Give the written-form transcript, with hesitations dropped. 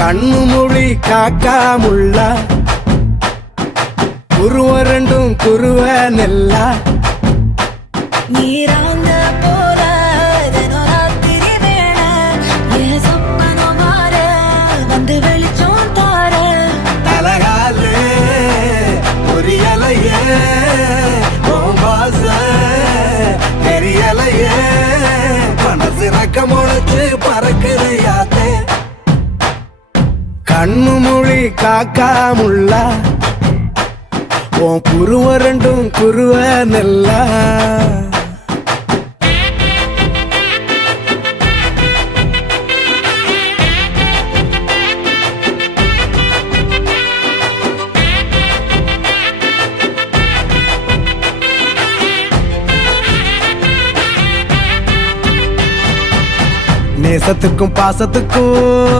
கண்ணு மொழி காக்காமுள்ள குருவ ரெண்டும் குருவ நெல்லா நீராங்க போல தினராத்திரி வேண என் சொப்பனம் மாற வந்து வெளிச்சம் தார தலகாலே பொரியலையே ஓம்பாச தெரியலையே மனசு ரக்க முளைச்சு பறக்குறையாத்தே கண்ணு மொழி காக்காமுள்ள உன் குருவ ரெண்டும் குருவ நெல்லா நேசத்துக்கும் பாசத்துக்கும்